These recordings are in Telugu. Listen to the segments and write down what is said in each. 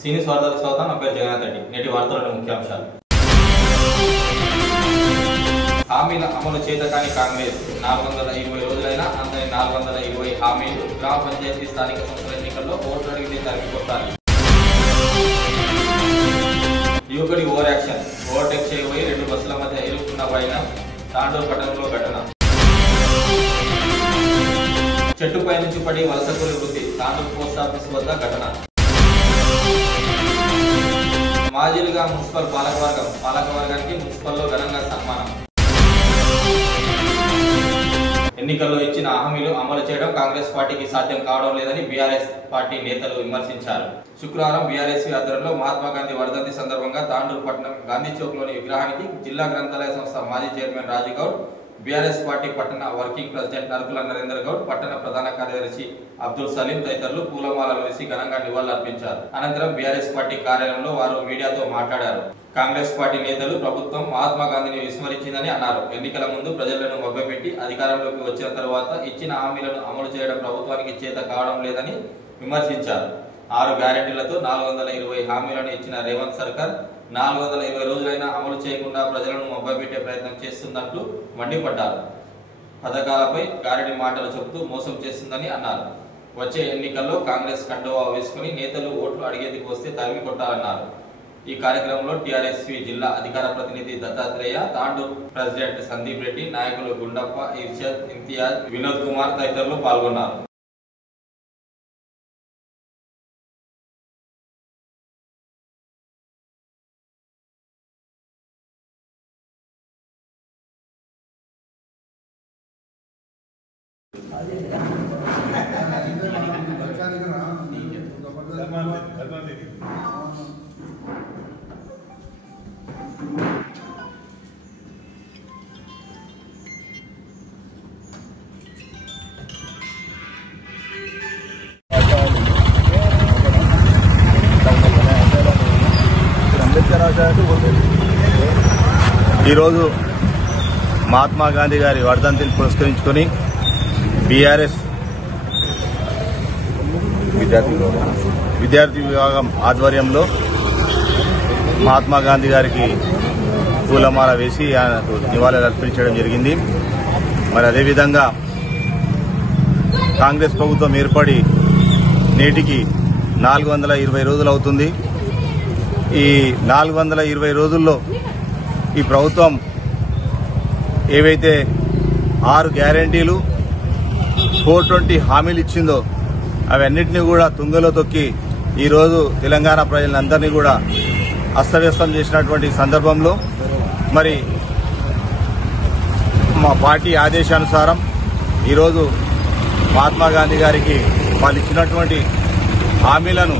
సీనియర్ వార్తలకు స్వాగతం. నా పేరు జగన్నాథ్ రెడ్డి. నేటి వార్తలోని ముఖ్యాంశాలు. హామీల అమలు చేతకాని కాంగ్రెస్ 420 రోజులైనా అందరి 420 హామీలు. గ్రామ పంచాయతీ స్థానిక సంస్థల ఎన్నికల్లో ఓట్లు అడిగితే తరిమికొట్టాలి. యువకుడి ఓవర్ యాక్షన్. ఓవర్టేక్ చేయబోయి 2 బస్సుల మధ్య ఇరుక్కున్న వైనం. తాండూరు పట్టణంలో ఘటన. చెట్టుపై నుంచి పడి వలసకూలి వృద్ధి. తాండూరు పోస్టాఫీస్ వద్ద ఘటన. మాజీలుగా మున్సిపల్ పాలకవర్గానికి మున్సిపల్లో ఘనంగా సన్మానం. ఎన్నికల్లో ఇచ్చిన హామీలు అమలు చేయడం కాంగ్రెస్ పార్టీకి సాధ్యం కావడం లేదని బీఆర్ఎస్ పార్టీ నేతలు విమర్శించారు. శుక్రవారం బీఆర్ఎస్ ఆధ్వర్యంలో మహాత్మాగాంధీ వర్ధంతి సందర్భంగా తాండూరు పట్టణం గాంధీ చౌక్లోని విగ్రహానికి జిల్లా గ్రంథాలయ సంస్థ మాజీ చైర్మన్ రాజుగౌడ్, బీఆర్ఎస్ పార్టీ పట్టణ వర్కింగ్ ప్రెసిడెంట్ నరుకుల నరేందర్ గౌడ్, పట్టణ ప్రధాన కార్యదర్శి అబ్దుల్ సలీం తదితరులు పూలమాలలు వేసి ఘనంగా నివాళులర్పించారు. అనంతరం బీఆర్ఎస్ పార్టీ కార్యాలయంలో వారు మీడియాతో మాట్లాడారు. కాంగ్రెస్ పార్టీ నేతలు ప్రభుత్వం మహాత్మా గాంధీని విస్మరించిందని అన్నారు. ఎన్నికల ముందు ప్రజలను మభ్యపెట్టి అధికారంలోకి వచ్చిన తరువాత ఇచ్చిన హామీలను అమలు చేయడం ప్రభుత్వానికి చేత కావడం లేదని విమర్శించారు. 6 గ్యారెంటీలతో 420 హామీలను ఇచ్చిన రేవంత్ సర్కార్ 420 రోజులైనా అమలు చేయకుండా ప్రజలను మభ్యపెట్టే ప్రయత్నం చేస్తుందంటూ మండిపడ్డారు. పథకాలపై గారడి మాటలు చెబుతూ మోసం చేస్తుందని అన్నారు. వచ్చే ఎన్నికల్లో కాంగ్రెస్ కండువా వేసుకుని నేతలు ఓట్లు అడిగేందుకు వస్తే తరిమి కొట్టాలన్నారు. ఈ కార్యక్రమంలో టీఆర్ఎస్వి జిల్లా అధికార ప్రతినిధి దత్తాత్రేయ, తాండూరు ప్రెసిడెంట్ సందీప్ రెడ్డి, నాయకులు గుండప్ప, ఇర్షద్, ఇంతియాజ్, వినోద్ కుమార్ తదితరులు పాల్గొన్నారు. ఈరోజు మహాత్మా గాంధీ గారి వర్ధంతిని పురస్కరించుకొని బీఆర్ఎస్ విద్యార్థి విభాగం ఆధ్వర్యంలో మహాత్మా గాంధీ గారికి పూలమాల వేసి ఆయనకు నివాళులు అర్పించడం జరిగింది. మరి అదేవిధంగా కాంగ్రెస్ ప్రభుత్వం ఏర్పడి నేటికి 420 రోజులు అవుతుంది. ఈ 420 రోజుల్లో ఈ ప్రభుత్వం ఏవైతే 6 గ్యారెంటీలు 420 హామీలు ఇచ్చిందో అవన్నిటినీ కూడా తుంగలో తొక్కి ఈరోజు తెలంగాణ ప్రజలందరినీ కూడా అస్తవ్యస్తం చేసినటువంటి సందర్భంలో మరి మా పార్టీ ఆదేశానుసారం ఈరోజు మహాత్మా గాంధీ గారికి వాళ్ళు ఇచ్చినటువంటి హామీలను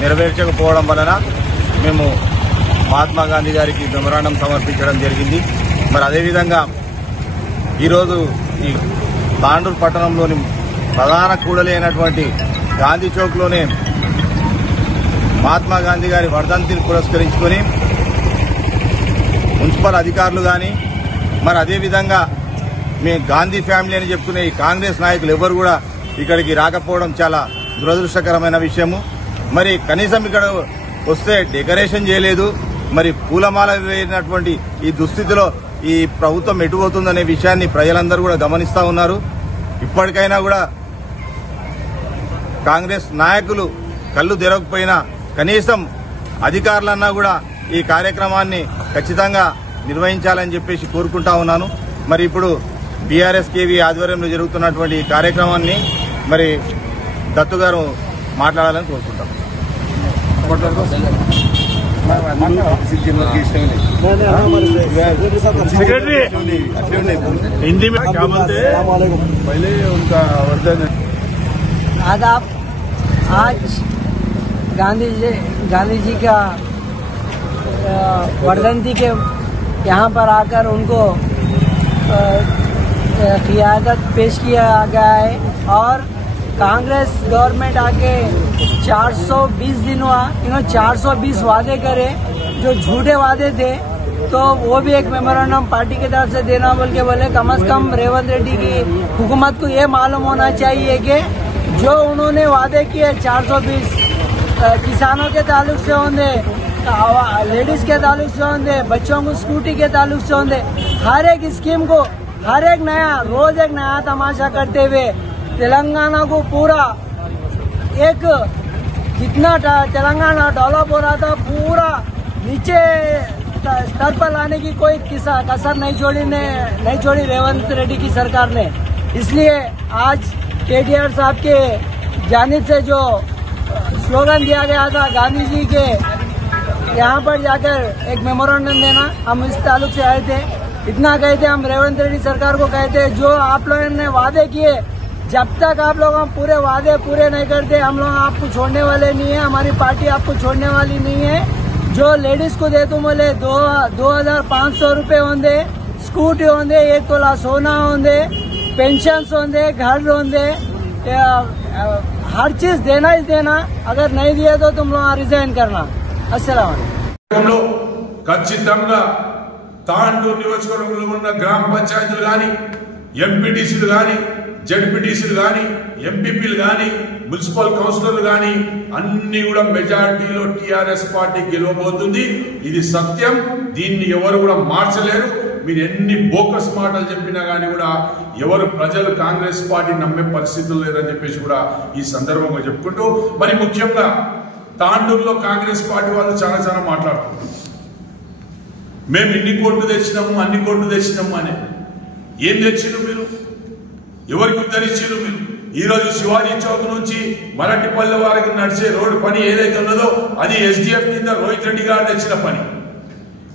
నెరవేర్చకపోవడం వలన మేము మహాత్మా గాంధీ గారికి మెమోరాండం సమర్పించడం జరిగింది. మరి అదేవిధంగా ఈరోజు ఈ తాండూరు పట్టణంలోని ప్రధాన కూడలి అయినటువంటి గాంధీ చౌక్లోనే మహాత్మా గాంధీ గారి వర్ధంతిని పురస్కరించుకొని మున్సిపల్ అధికారులు కానీ మరి అదేవిధంగా మేము గాంధీ ఫ్యామిలీ అని చెప్పుకునే ఈ కాంగ్రెస్ నాయకులు ఎవరు కూడా ఇక్కడికి రాకపోవడం చాలా దురదృష్టకరమైన విషయము. మరి కనీసం ఇక్కడ వస్తే డెకరేషన్ చేయలేదు. మరి పూలమాల వేసినటువంటి ఈ దుస్థితిలో ఈ ప్రభుత్వం ఎటుపోతుందనే విషయాన్ని ప్రజలందరూ కూడా గమనిస్తూ ఉన్నారు. ఇప్పటికైనా కూడా కాంగ్రెస్ నాయకులు కళ్ళు తెరవకపోయినా కనీసం అధికారులన్నా కూడా ఈ కార్యక్రమాన్ని ఖచ్చితంగా నిర్వహించాలని చెప్పేసి కోరుకుంటా ఉన్నాను. మరి ఇప్పుడు బీఆర్ఎస్ కేవీ ఆధ్వర్యంలో జరుగుతున్నటువంటి ఈ కార్యక్రమాన్ని మరి దత్తు గారు మాట్లాడాలని కోరుకుంటాం. हिंदी में क्या बोलते हैं? पहले उनका वर्धन आदाब। आज गांधी जी का वर्धंती के यहाँ पर आकर उनको क़ियादत पेश किया गया है और कांग्रेस गवर्नमेंट आके 420 दिन हुआ, 420 वादे करे जो झूठे वादे थे, तो वो भी एक मेमोरेंडम पार्टी की तरफ से देना बोल के बोले। कम से कम रेवंत रेड्डी की हुकूमत को ये मालूम होना चाहिए कि जो उन्होंने वादे किए 420 किसानों के ताल्लुक से होंगे, लेडीज के ताल्लुक से होंगे, बच्चों को स्कूटी के ताल्लुक से होंगे, हर एक स्कीम को हर एक नया रोज एक नया तमाशा करते हुए तेलंगाना को पूरा एक जितना तेलंगाना डेवलप हो रहा था पूरा नीचे स्तर पर लाने की कोई कसर नहीं छोड़ी रेवंत रेड्डी की सरकार ने। इसलिए आज केटीआर साहब के जानिब से जो स्लोगन दिया गया था गांधी जी के यहाँ पर जाकर एक मेमोरेंडम देना, हम इस ताल्लुक से आए थे। इतना कहे थे, हम रेवंत रेड्डी सरकार को कहते जो आप लोगों ने वादे किए, जब तक आप लोग हम पूरे वादे पूरे नहीं करते हम लोग आपको छोड़ने वाले नहीं है, हमारी पार्टी आपको छोड़ने वाली नहीं है। जो लेडीज को दे तुम बोले 2500 रुपये होंगे, स्कूटी होंगे, 1 तोला सोना होंगे, पेंशन होंगे, घर होंगे, हर चीज देना ही देना। अगर नहीं दिए तो तुम लोग रिजाइन करना। अस्सलाम ఖచ్చితంగా తాండూరు నియోజకవర్గంలో ఉన్న గ్రామ పంచాయతీలు కానీ, ఎంపీటీసీలు కానీ, జడ్పీటీసీలు కానీ, ఎంపీపీలు కానీ, మున్సిపల్ కౌన్సిలర్లు కానీ అన్ని కూడా మెజారిటీలో టీఆర్ఎస్ పార్టీ గెలవబోతుంది. ఇది సత్యం, దీన్ని ఎవరు కూడా మార్చలేరు. మీరు ఎన్ని బోకస్ మాటలు చెప్పినా కానీ కూడా ఎవరు ప్రజలు కాంగ్రెస్ పార్టీ నమ్మే పరిస్థితులు లేదని చెప్పేసి కూడా ఈ సందర్భంగా చెప్పుకుంటూ, మరి ముఖ్యంగా తాండూరులో కాంగ్రెస్ పార్టీ వాళ్ళు చాలా చాలా మాట్లాడుతున్నారు. మేము ఇన్ని కోట్లు తెచ్చినాము, అన్ని కోట్లు తెచ్చినాము అని. ఏం తెచ్చినారు మీరు? ఎవరికి ఉద్ధరించారు మీరు? ఈ రోజు శివాజీ చౌక్ నుంచి మరాఠీపల్లె వారికి నడిచే రోడ్డు పని ఏదైతే ఉన్నదో అది ఎస్డిఎఫ్ కింద రోహిత్ రెడ్డి గారు తెచ్చిన పని.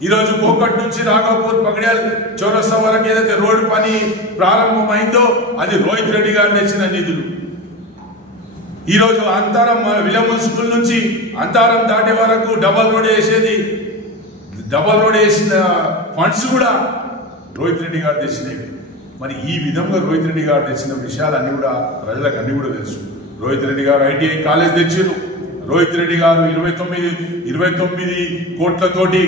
ఈ రోజు కోకట్ నుంచి రాఘవపూర్ పగడ్యాల్ చౌరస్తా వరకు ఏదైతే రోడ్డు పని ప్రారంభమైందో అది రోహిత్ రెడ్డి గారు తెచ్చిన నిధులు. ఈ రోజు అంతారం విలమల్ స్కూల్ నుంచి అంతారం దాటే వరకు డబల్ రోడ్ వేసిన ఫండ్స్ కూడా రోహిత్ రెడ్డి గారు తెచ్చినవి. మరి ఈ విధంగా రోహిత్ రెడ్డి గారు తెచ్చిన విషయాలన్నీ కూడా ప్రజలకు అన్ని కూడా తెలుసు. రోహిత్ రెడ్డి గారు ఐటీఐ కాలేజ్ తెచ్చారు. రోహిత్ రెడ్డి గారు 29 కోట్లతోటి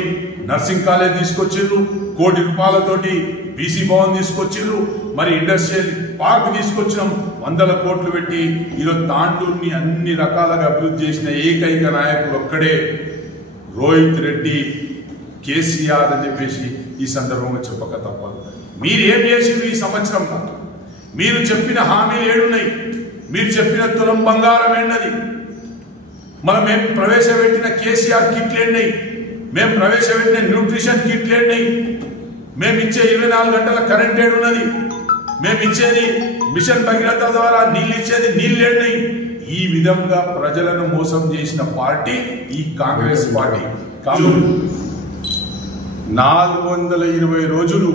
నర్సింగ్ కాలేజ్ తీసుకొచ్చారు. 1 కోటి రూపాయలతోటి బీసీ భవన్ తీసుకొచ్చారు. మరి ఇండస్ట్రియల్ పార్క్ తీసుకొచ్చినాం. 100 కోట్లు పెట్టి ఈరోజు తాండూరుని అన్ని రకాలుగా అభివృద్ధి చేసిన ఏకైక నాయకుడు ఒక్కడే రోహిత్ రెడ్డి, కేసీఆర్ అని చెప్పేసి ఈ సందర్భంగా చెప్పక తప్పదు. మీరేం చేసిండ్రు ఈ సంవత్సరంలో? మీరు చెప్పిన హామీలు ఏడున్నాయి? మీరు చెప్పిన తులం బంగారం ఏంటది? మేము ప్రవేశపెట్టిన కేసీఆర్ కిట్లు ఏంటి? మేము ప్రవేశపెట్టిన న్యూట్రిషన్ కిట్లు ఏంటి? మేము ఇచ్చే 24 గంటల కరెంట్ ఏడున్నది? మేము ఇచ్చేది మిషన్ భగీరథ ద్వారా నీళ్ళు ఇచ్చేది నీళ్ళు ఏంటి? ఈ విధంగా ప్రజలను మోసం చేసిన పార్టీ ఈ కాంగ్రెస్ పార్టీ. 420 రోజులు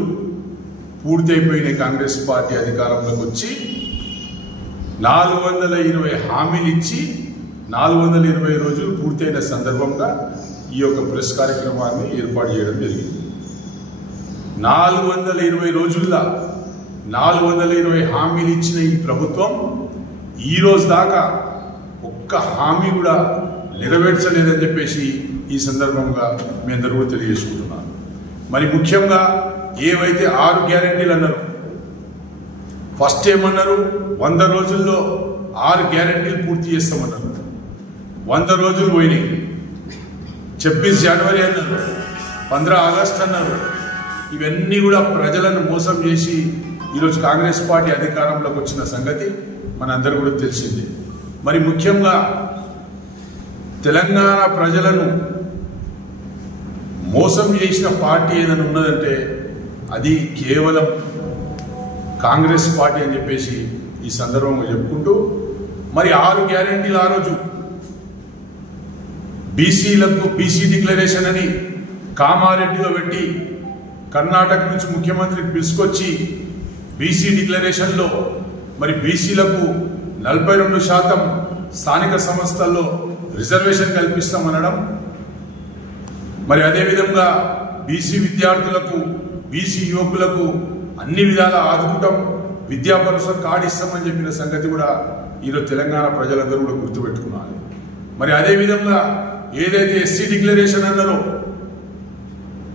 పూర్తయిపోయిన కాంగ్రెస్ పార్టీ అధికారంలోకి వచ్చి 420 హామీలు ఇచ్చి 420 రోజులు పూర్తయిన సందర్భంగా ఈ యొక్క ప్రెస్ కార్యక్రమాన్ని ఏర్పాటు చేయడం జరిగింది. 420 రోజుల్లో 420 హామీలు ఇచ్చిన ఈ ప్రభుత్వం ఈ రోజు దాకా ఒక్క హామీ కూడా నెరవేర్చలేదని చెప్పేసి ఈ సందర్భంగా మీ అందరూ కూడా తెలియజేసుకుంటున్నాను. మరి ముఖ్యంగా ఏవైతే 6 గ్యారెంటీలు అన్నారు, ఫస్ట్ ఏమన్నారు? 100 రోజుల్లో 6 గ్యారెంటీలు పూర్తి చేస్తామన్నారు. 100 రోజులు పోయినాయి. 26 జనవరి అన్నారు, 15 ఆగస్టు అన్నారు. ఇవన్నీ కూడా ప్రజలను మోసం చేసి ఈరోజు కాంగ్రెస్ పార్టీ అధికారంలోకి వచ్చిన సంగతి మనందరూ కూడా తెలిసిందే. మరి ముఖ్యంగా తెలంగాణ ప్రజలను మోసం చేసిన పార్టీ ఏదైనా ఉన్నదంటే అది కేవలం కాంగ్రెస్ పార్టీ అని చెప్పేసి ఈ సందర్భంగా చెప్పుకుంటూ, మరి 6 గ్యారెంటీలు ఆ రోజు బీసీలకు బీసీ డిక్లరేషన్ అని కామారెడ్డిలో పెట్టి కర్ణాటక నుంచి ముఖ్యమంత్రికి పిలుచుకొచ్చి బీసీ డిక్లరేషన్లో మరి బీసీలకు 42% స్థానిక సంస్థల్లో రిజర్వేషన్ కల్పిస్తామనడం, మరి అదేవిధంగా బీసీ విద్యార్థులకు బీసీ యువకులకు అన్ని విధాల ఆదుకుంటాం, విద్యా భరోసా కార్డు ఇస్తామని చెప్పిన సంగతి కూడా ఈరోజు తెలంగాణ ప్రజలందరూ కూడా గుర్తుపెట్టుకున్నారు. మరి అదేవిధంగా ఏదైతే ఎస్సీ డిక్లరేషన్ అన్నారో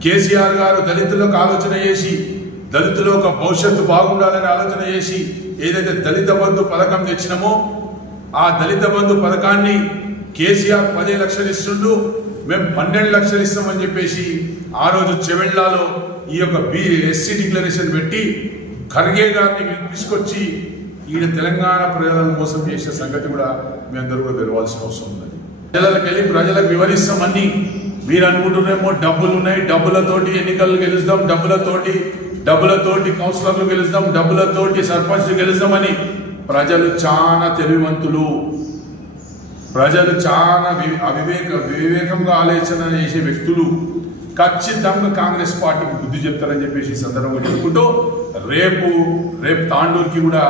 కేసీఆర్ గారు దళితులకు ఆలోచన చేసి దళితుల ఒక భవిష్యత్తు బాగుండాలని ఆలోచన చేసి ఏదైతే దళిత బంధు పథకం తెచ్చినామో ఆ దళిత బంధు పథకాన్ని కేసీఆర్ 10 లక్షలు ఇస్తుండు, మేము 12 లక్షలు ఇస్తామని చెప్పేసి ఆ రోజు చెవెళ్లాలో ఈ యొక్క ఎస్సీ డిక్లరేషన్ పెట్టి ఖర్గే గారిని తీసుకొచ్చి ఈయన తెలంగాణ ప్రజలను మోసం చేసే సంగతి కూడా మీ అందరూ కూడా తెలవాల్సిన అవసరం ఉంది. ప్రజలకు వెళ్ళి ప్రజలకు వివరిస్తామని మీరు అనుకుంటున్నారేమో డబ్బులు ఉన్నాయి, డబ్బులతోటి ఎన్నికలు గెలుస్తాం, డబ్బులతోటి కౌన్సిలర్లు గెలుస్తాం, డబ్బులతోటి సర్పంచ్లు గెలుస్తామని. ప్రజలు చాలా తెలివివంతులు, ప్రజలు చాలా వివేకంగా ఆలోచన చేసే వ్యక్తులు. ఖచ్చితంగా కాంగ్రెస్ పార్టీకి బుద్ధి చెప్తారని చెప్పేసి ఈ సందర్భంగా చెప్పుకుంటూ రేపు తాండూరుకి కూడా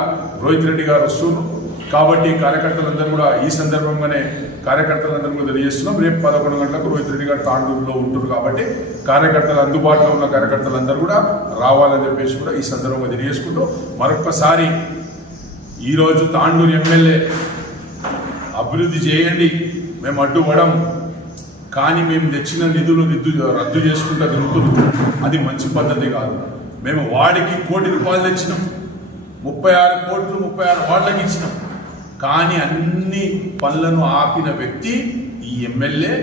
రోహిత్ రెడ్డి గారు వస్తున్నారు కాబట్టి కార్యకర్తలందరూ కూడా ఈ సందర్భంగానే కార్యకర్తలందరూ కూడా తెలియజేస్తున్నాం. రేపు 11 గంటలకు రోహిత్ రెడ్డి గారు తాండూరులో ఉంటారు కాబట్టి కార్యకర్తలు అందుబాటులో ఉన్న కార్యకర్తలందరూ కూడా రావాలని చెప్పేసి కూడా ఈ సందర్భంగా తెలియజేసుకుంటూ మరొకసారి ఈరోజు తాండూరు ఎమ్మెల్యే అభివృద్ధి చేయండి, మేము అడ్డుపడం, కానీ మేము తెచ్చిన నిధులు రద్దు చేసుకుంటూ తిరుగుతున్నాం. అది మంచి పద్ధతి కాదు. మేము వాడికి ₹1 కోటి తెచ్చినాం, 36 కోట్లు 36 వార్డులకు ఇచ్చినాం. కానీ అన్ని పనులను ఆపిన వ్యక్తి ఈ ఎమ్మెల్యే,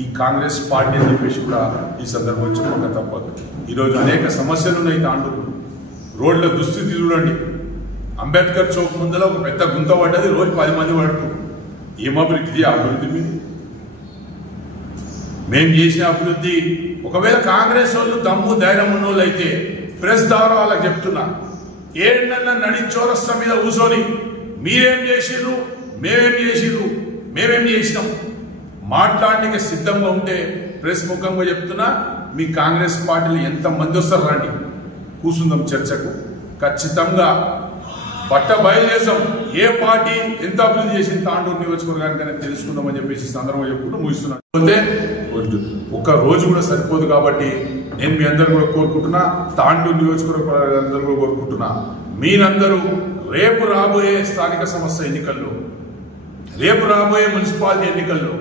ఈ కాంగ్రెస్ పార్టీ అని చెప్పేసి కూడా ఈ సందర్భంగా చెప్పక తప్పదు. ఈరోజు అనేక సమస్యలు ఉన్నాయి తాండూరు. రోడ్ల దుస్థితి చూడండి. అంబేద్కర్ చౌక్ ముందర ఒక పెద్ద గుంత పడ్డది, రోజు 10 మంది పడుతుంది. ఏం అభివృద్ధి? అభివృద్ధి మీద మేము చేసిన అభివృద్ధి. ఒకవేళ కాంగ్రెస్ వాళ్ళు దమ్ము ధైర్యం ఉన్నోళ్ళు అయితే ప్రెస్ ద్వారా వాళ్ళకి చెప్తున్నా, ఏడన్నా నడి చౌరస్తా మీద కూర్చొని మీరేం చేసిర్రు, మేమేం చేసినాం మాట్లాడడానికి సిద్ధంగా ఉంటే ప్రెస్ ముఖంగా చెప్తున్నా, మీ కాంగ్రెస్ పార్టీలు ఎంతమంది వస్తారు రండి, కూర్చుందాం చర్చకు. ఖచ్చితంగా బట్ట బయలుదేశాం ఏ పార్టీ ఎంత అభివృద్ధి చేసింది తాండూరు నియోజకవర్గానికి తెలుసుకుందామని చెప్పేసి సందర్భంగా చెప్పుకుంటూ ముగిస్తున్నాను. ఒక్క రోజు కూడా సరిపోదు కాబట్టి నేను మీ అందరూ కూడా కోరుకుంటున్నా, తాండూరు నియోజకవర్గాలందరూ కూడా కోరుకుంటున్నా, మీరందరూ రేపు రాబోయే స్థానిక సంస్థ ఎన్నికల్లో, రేపు రాబోయే మున్సిపాలిటీ ఎన్నికల్లో,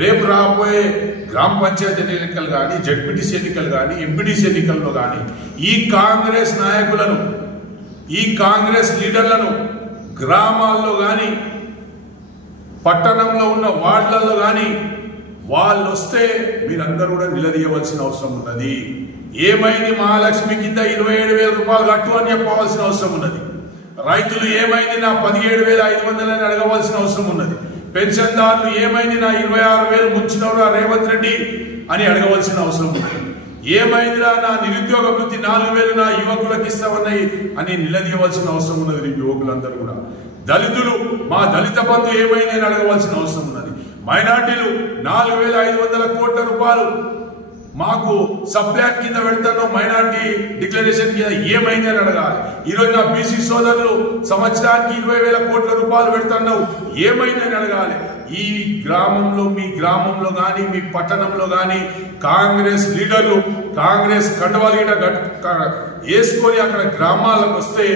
రేపు రాబోయే గ్రామ పంచాయతీ ఎన్నికలు కానీ, జడ్పీటీసీ ఎన్నికలు కానీ, ఎంపీటీసీ ఎన్నికల్లో కానీ ఈ కాంగ్రెస్ నాయకులను, ఈ కాంగ్రెస్ లీడర్లను గ్రామాల్లో కానీ పట్టణంలో ఉన్న వార్డులలో కానీ వాళ్ళు వస్తే మీరందరూ కూడా నిలదీయవలసిన అవసరం ఉన్నది. ఏమైంది మహాలక్ష్మి కింద 27,000 రూపాయలు కట్టు అని చెప్పవలసిన అవసరం ఉన్నది. రైతులు ఏమైంది నా 17,500 అని అడగవలసిన అవసరం ఉన్నది. పెన్షన్దారులు ఏమైంది నా 26,000 ముంచినవరా రేవంత్ రెడ్డి అని అడగవలసిన అవసరం ఉన్నది. ఏమైందిరా నా నిరుద్యోగ వృత్తి 4,000 నా యువకులకు ఇస్తామన్నాయి అని నిలదీయవలసిన అవసరం ఉన్నది. యువకులందరూ కూడా దళితులు మా దళిత బంధు ఏమైంది అని అడగవలసిన అవసరం ఉన్నది. మైనార్టీలు 4,500 కోట్ల రూపాయలు మాకు సబ్ప్లాన్ కింద పెడతాను, మైనార్టీ డిక్లరేషన్ కింద ఏమైంది అని అడగాలి. ఈరోజు నా బీసీ సోదరులు సంవత్సరానికి 20,000 కోట్ల రూపాయలు పెడతావు, ఏమైందని అడగాలి. ఈ గ్రామంలో, మీ గ్రామంలో కానీ మీ పట్టణంలో కానీ కాంగ్రెస్ లీడర్లు కాంగ్రెస్ కండవాలు వేసుకొని అక్కడ గ్రామాలకు వస్తే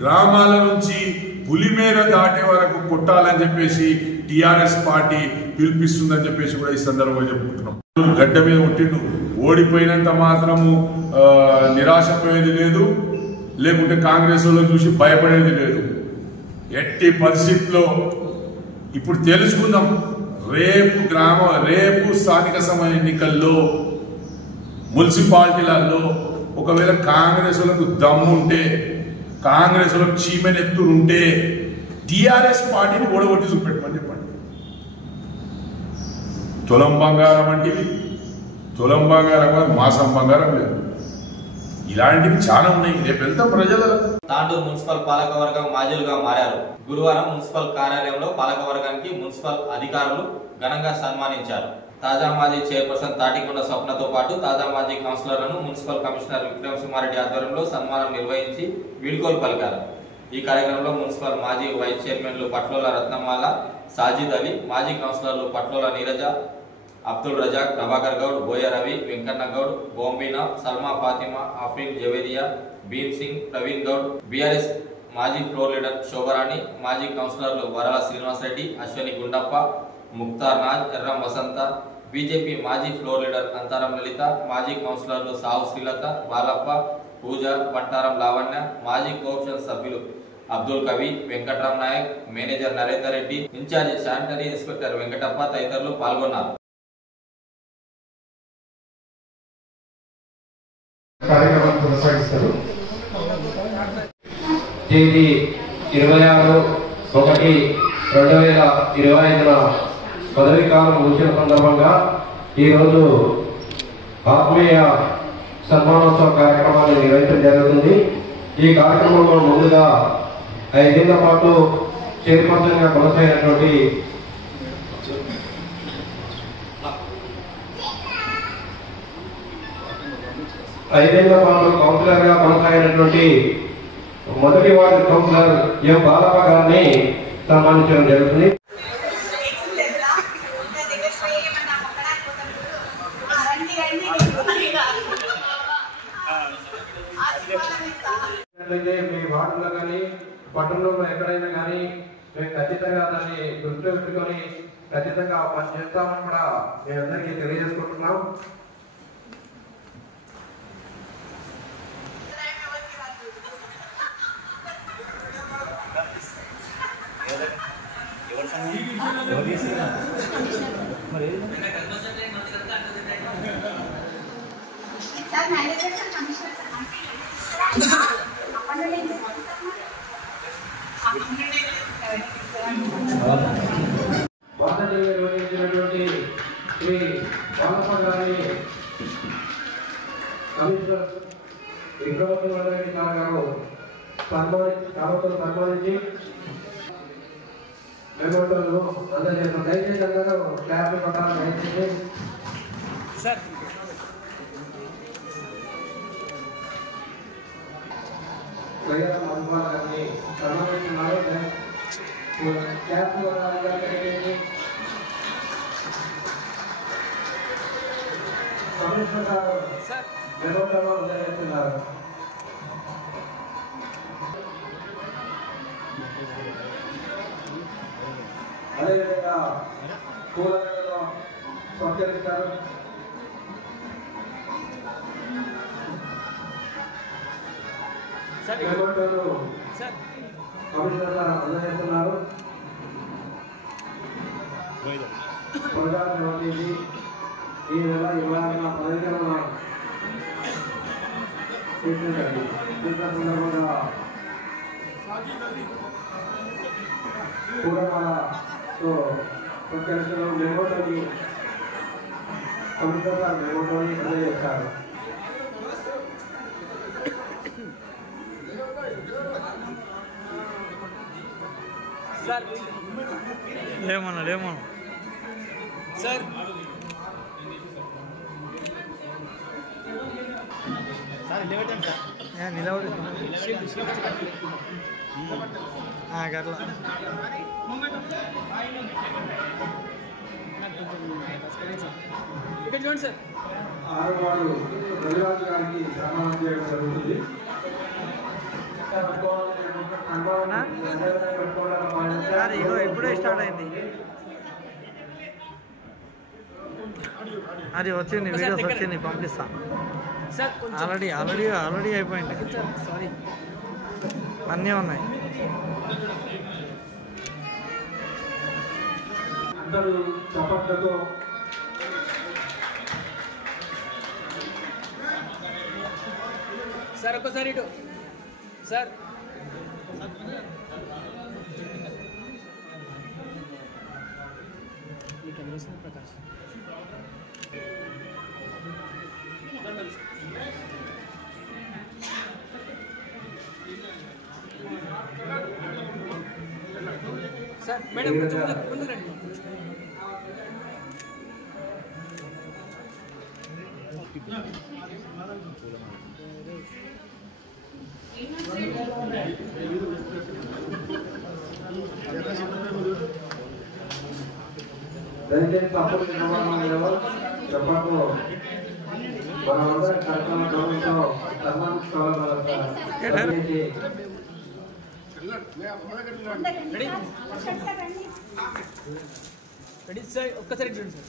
గ్రామాల నుంచి పులిమేర దాటే వరకు కొట్టాలని చెప్పేసి టిఆర్ఎస్ పార్టీ పిలిపిస్తుందని చెప్పేసి కూడా ఈ సందర్భంగా చెప్పుకుంటున్నాం. గడ్డ మీద కొట్టిండు, ఓడిపోయినంత మాత్రము నిరాశపోయేది లేదు, లేకుంటే కాంగ్రెస్ వాళ్ళు చూసి భయపడేది లేదు. ఎట్టి పరిస్థితుల్లో ఇప్పుడు తెలుసుకుందాం. రేపు స్థానిక సమయ ఎన్నికల్లో మున్సిపాలిటీలలో ఒకవేళ కాంగ్రెస్ వాళ్ళకు దమ్ముంటే, కాంగ్రెస్ వాళ్ళకు చీమెనెత్తురుంటే టిఆర్ఎస్ పార్టీని ఓడగొట్టి చూపెట్టమని చెప్పండి. తులం బంగారం వంటివి, తులం బంగారం మాసం బంగారం లేదు. ఇలాంటివి చాలా ఉన్నాయి. రేపు వెళ్తాం ప్రజల. తాండూరు మున్సిపల్ పాలకవర్గం మాజీలుగా మారారు. గురువారం మున్సిపల్ కార్యాలయంలో పాలకవర్గానికి మున్సిపల్ అధికారులు ఘనంగా సన్మానించారు. తాజా మాజీ చైర్పర్సన్ తాటికొండ స్వప్నతో పాటు తాజా మాజీ కౌన్సిలర్లను మున్సిపల్ కమిషనర్ విక్రమ్ సింహారెడ్డి ఆధ్వర్యంలో సన్మానం నిర్వహించి వీడ్కోలు పలికారు. ఈ కార్యక్రమంలో మున్సిపల్ మాజీ వైస్ చైర్మన్లు పట్లోల రత్నమాల, సాజిద్ అలీ, మాజీ కౌన్సిలర్లు పట్లోల నీరజ, అబ్దుల్ రజాక్, ప్రభాకర్ గౌడ్, బోయ రవి, వెంకన్న గౌడ్, బోంబీనా, సల్మా ఫాతిమా, ఆఫ్రీన్ జవేదియా, భీమ్ సింగ్, ప్రవీణ్ గౌడ్, బీఆర్ఎస్ మాజీ ఫ్లోర్ లీడర్ శోభరాణి, మాజీ కౌన్సిలర్లు వరల శ్రీనివాసరెడ్డి, అశ్వని గుండప్ప, ముక్తార్ నాజ్, ఎర్రం వసంత, బీజేపీ మాజీ ఫ్లోర్ లీడర్ అంతారం లలిత, మాజీ కౌన్సిలర్లు సావు శ్రీలత, బాలప్ప, పూజ, బంటారం లావణ్య, మాజీ కోఆప్షన్ సభ్యులు Abdul Kavi, Venkatram Naik, manager Narender Reddy, incharge sanitary inspector Venkatappa తదితరులు పాల్గొన్నారు. కార్యక్రమాన్ని కొనసాగిస్తారు. తేదీ 26/1/2025 పదవీ కాలం ముగిసిన సందర్భంగా ఈరోజు ఆత్మీయ సన్మానోత్సవ కార్యక్రమాన్ని నిర్వహించడం జరుగుతుంది. ఈ కార్యక్రమంలో ముందుగా 5 ఏళ్ల పాటు చైర్పర్సన్గా కొనసాగినటువంటి కౌన్సిలర్ గా కొనసాగినటువంటి మొదటి వార్డు కౌన్సిలర్ ఎం బాలప్ప గారిని సన్మానించడం జరుగుతుంది. మీ వార్డులో కానీ పట్టణంలో ఎక్కడైనా కానీ మేము ఖచ్చితంగా దాన్ని దృష్టిలో పెట్టుకొని ఖచ్చితంగా పని చేస్తామని కూడా మేము అందరికీ తెలియజేసుకుంటున్నాం. నిర్వహించినటువంటి శ్రీ బాలప్ప గారిని కమిషనర్ విక్రమసింహారెడ్డి గారు సన్మానించి మెమోటోలు అందజేస్తాం. దయచేసి అందరూ క్లాప్లు కొట్టాలి. దయచేసి సార్ గారిని సన్మానిస్తున్నారు. క్లాప్లు కొట్టాలి. కమిషనర్ గారు మెమోటోలు అందజేస్తున్నారు. అదేవిధంగా కూలర్లలో స్వచ్ఛరిస్తారు. కమిషనర్ అందజేస్తున్నారు. ఈ నెల 26న పదవికాలంలో సందర్భంగా పూలమాలతో ప్రత్యక్షంలో మెమోటోని కమిషనర్ గారు మెమోటోని అందజేస్తారు. లేమన్నా సార్ నిలబడి గట్లా ఇక్కడ చూడండి సార్. 6వ వార్డు రవిరాజు గారికి సన్మానం చేయడం జరుగుతుంది. ఇప్పుడే స్టార్ట్ అయింది. అది వచ్చింది, వీడియోస్ వచ్చింది, పంపిస్తా. ఆల్రెడీ అయిపోయింది. సారీ, అన్నీ ఉన్నాయి. అందరూ చప్పట్లతో సార్ ఒక్కసారి ఇటు సార్. ప్రకాష్ సార్ మేడం ముందు రండి. దయచేసి తప్పని చెప్పకు మనమందరం కర్తవ్య గౌరవంతో సన్మానించుకోవాలి. రెడీ సార్, ఒక్కసారి చూడండి సార్.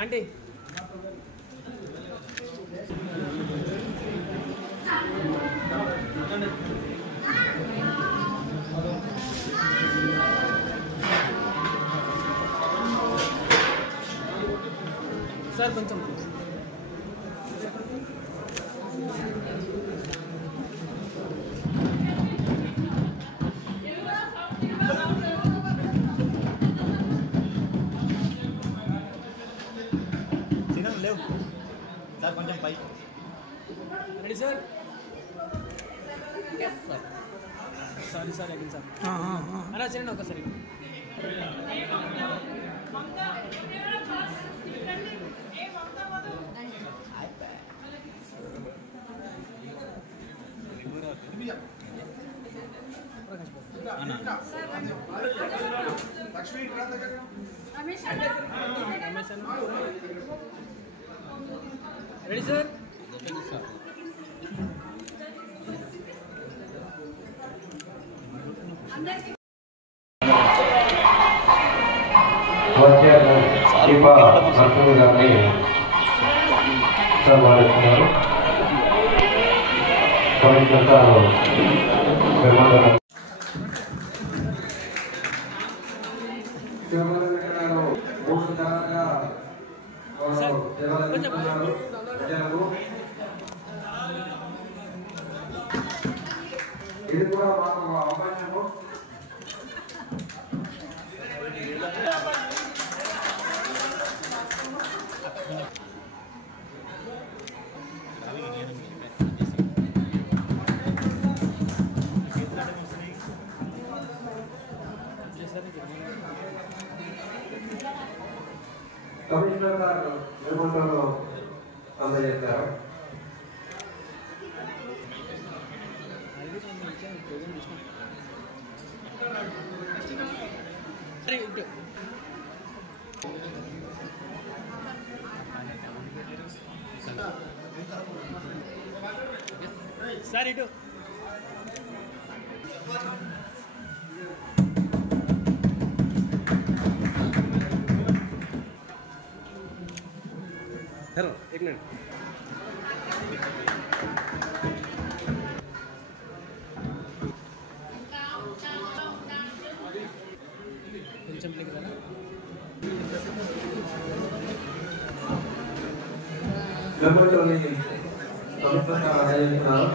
ఆంటీ సార్ కొంచెం లేవు సార్ కొంచెం పై ready sir sorry sir again sir అలా చేయండి ఒకసారి రెడీ సార్ గారిని సన్మానిస్తున్నారు. ఇది కూడా మాకు అవకాశము. కమిషనర్ గారు ఏమంటారో అందజేస్తారు. సార్ ఇటు एक मिनट కొంచెం కదా గవర్నమెంట్లోని సంస్థగా ఆదాయిస్తున్నారు.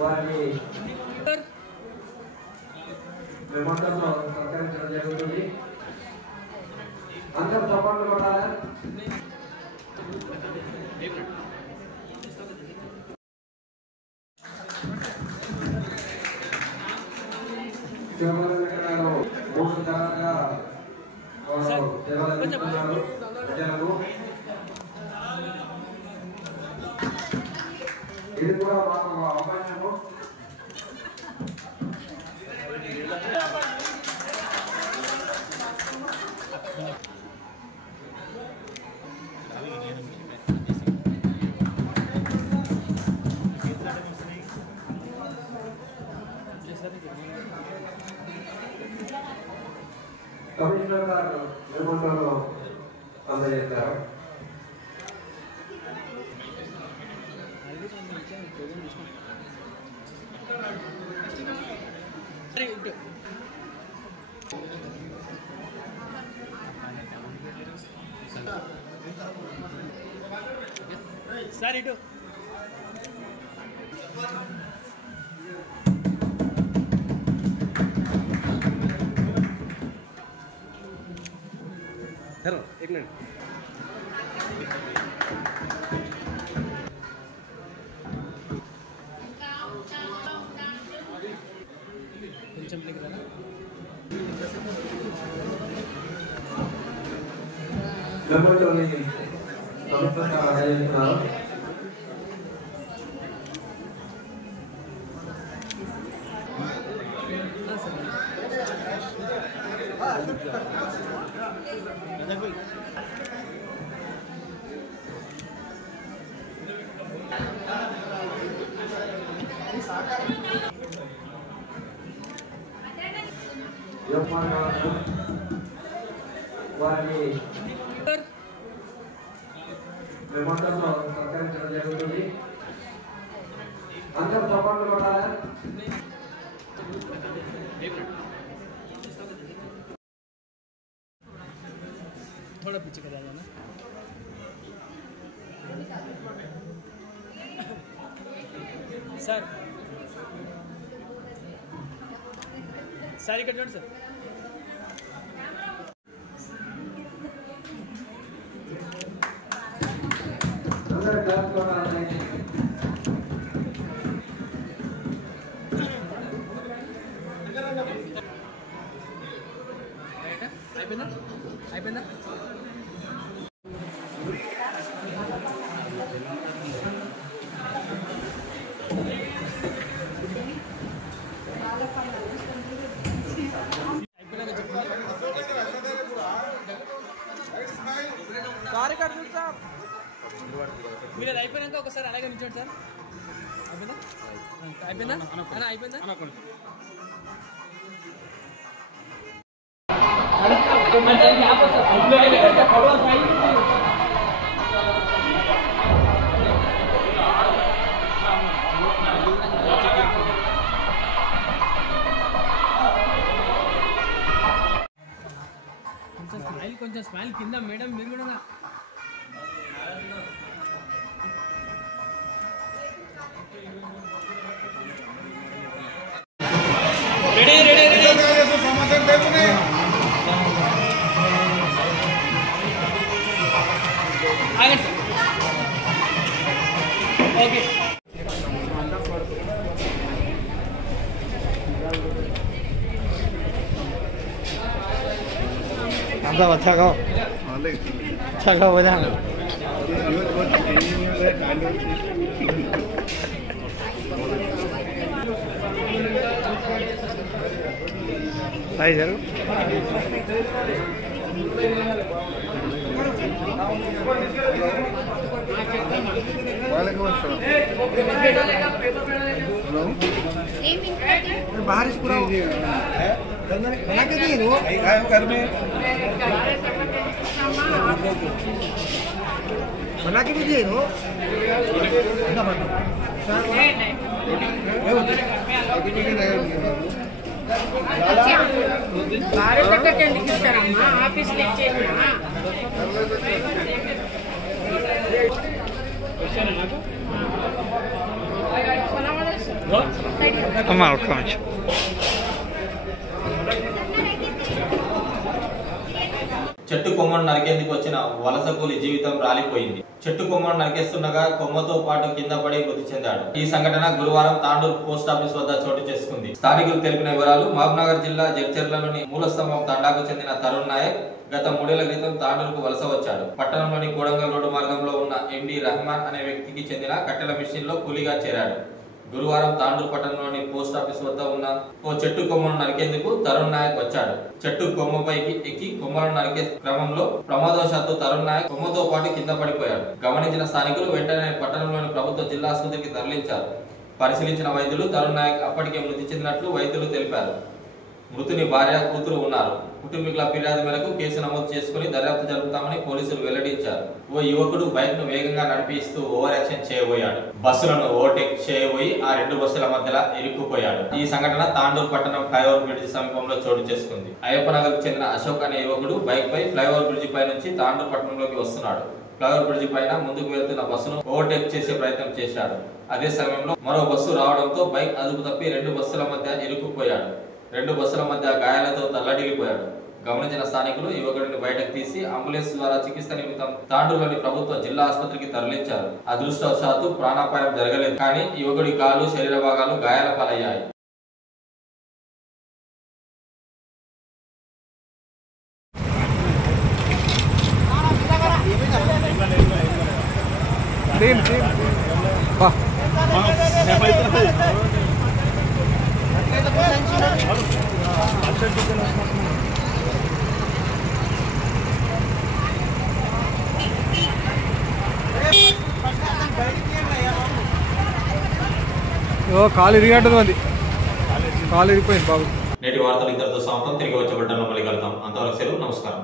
వారిని మేమందరూ సత్కరించడం జరుగుతుంది. అందరూ చప్పట్లు కొట్టాలి. కేవలం ఇక్కడ 3 తరాలుగా వారు సేవలు అందిస్తున్నారు ప్రజలకు. ఇది కూడా మాకు అవకాశము. కమిషనర్ గారు ఏమంటారో అందజేస్తారు. సార్ ఇటు एक मिनट కొంచెం కదా గవర్నమెంట్లోని సంస్థగా ఆదాయిస్తున్నారు. వారిని మేమందరూ సత్కరించడం జరుగుతుంది. అందరూ చప్పట్లు కొట్టాలి. थोड़ा पीछे करा जाना सर सारी कट सर అందరూ క్లాస్ కొట్టాలి. అయిపోయిందా సారీ కట్ సార్ మీరు అది అయిపోయినాక ఒకసారి అలాగే నిల్చోండి సార్. అయిపోయిందా అయిపోయిందా అయిపోయిందా కొంచెం స్మైల్ కింద మేడం మీరు కూడా రెడీ రెడీ రెడీ ఆగండి ఓకే अच्छा खाओ बजा सर बाहर बना के दिए घर में बना के दीजिए అమ్మా ఒక్క నిమిషం చెట్టు కొమ్మను నరికేందుకు వచ్చిన వలస కూలి జీవితం రాలిపోయింది. చెట్టు కొమ్మను నరికేస్తుండగా కొమ్మతో పాటు కింద పడి మృతి చెందాడు. ఈ సంఘటన గురువారం తాండూరు పోస్టాఫీస్ వద్ద చోటు చేసుకుంది. స్థానికులు తెలిపిన వివరాలు మహబూబ్నగర్ జిల్లా జడ్చర్లలోని మూలస్తంభం తండాకు చెందిన తరుణ్ నాయక్ గత 3 ఏళ్ల క్రితం తాండూరుకు వలస వచ్చాడు. పట్టణంలోని కోడంగల్ రోడ్డు మార్గంలో ఉన్న ఎండి రహమాన్ అనే వ్యక్తికి చెందిన కట్టెల మిషన్ లో కూలీగా చేరాడు. గురువారం తాండూరు పట్టణంలోని పోస్ట్ ఆఫీస్ వద్ద ఉన్న ఓ చెట్టు కొమ్మను నరికేందుకు తరుణ్ నాయక్ వచ్చాడు. చెట్టు కొమ్మపైకి ఎక్కి కొమ్మలను నరికే క్రమంలో ప్రమాదవశాత్తు తరుణ్ నాయక్ కొమ్మతో పాటు కింద పడిపోయాడు. గమనించిన స్థానికులు వెంటనే పట్టణంలోని ప్రభుత్వ జిల్లా ఆసుపత్రికి తరలించారు. పరిశీలించిన వైద్యులు తరుణ్ నాయక్ అప్పటికే మృతి చెందినట్లు వైద్యులు తెలిపారు. మృతుని భార్య కూతురు ఉన్నారు. కుటుంబీకుల ఫిర్యాదు మేరకు కేసు నమోదు చేసుకుని దర్యాప్తు జరుపుతామని పోలీసులు వెల్లడించారు. ఓ యువకుడు బైక్ ను వేగంగా నడిపిస్తూ ఓవర్ యాక్షన్ చేయబోయాడు. బస్సులను ఓవర్టేక్ చేయబోయి ఆ 2 బస్సుల మధ్యలో ఇరుక్కుపోయాడు. ఈ సంఘటన తాండూరు పట్టణం ఫ్లైఓవర్ బ్రిడ్జి సమీపంలో చోటు చేసుకుంది. అయ్యప్పనగర్ కు చెందిన అశోక్ అనే యువకుడు బైక్ పై ఫ్లైఓవర్ బ్రిడ్జి పై నుంచి తాండూరు పట్టణంలోకి వస్తున్నాడు. ఫ్లైఓవర్ బ్రిడ్జి పైన ముందుకు వెళ్తున్న బస్సును ఓవర్టేక్ చేసే ప్రయత్నం చేశాడు. అదే సమయంలో మరో బస్సు రావడంతో బైక్ అదుపు తప్పి 2 బస్సుల మధ్య ఇరుక్కుపోయాడు. 2 బస్సుల మధ్య గాయాలతో తల్లడిల్లిపోయాడు. గమనించిన స్థానికులు యువకుడిని బయటకు తీసి అంబులెన్స్ ద్వారా చికిత్స నిమిత్తం తాండూరులోని ప్రభుత్వ జిల్లా ఆసుపత్రికి తరలించారు. అదృష్టవశాత్తు ప్రాణాపాయం జరగలేదు, కానీ యువకుడి కాలు, శరీర భాగాలు గాయాల పాలయ్యాయి. కాలు ఇరిగినట్టుంది, అది కాలు ఇరిగిపోయింది బాబు. నేటి వార్తలు ఇంతటితో సమాప్తం. తిరిగి వచ్చే బట్టను మళ్ళీ కలుద్దాం. అంతవరకు సెలవు. నమస్కారం.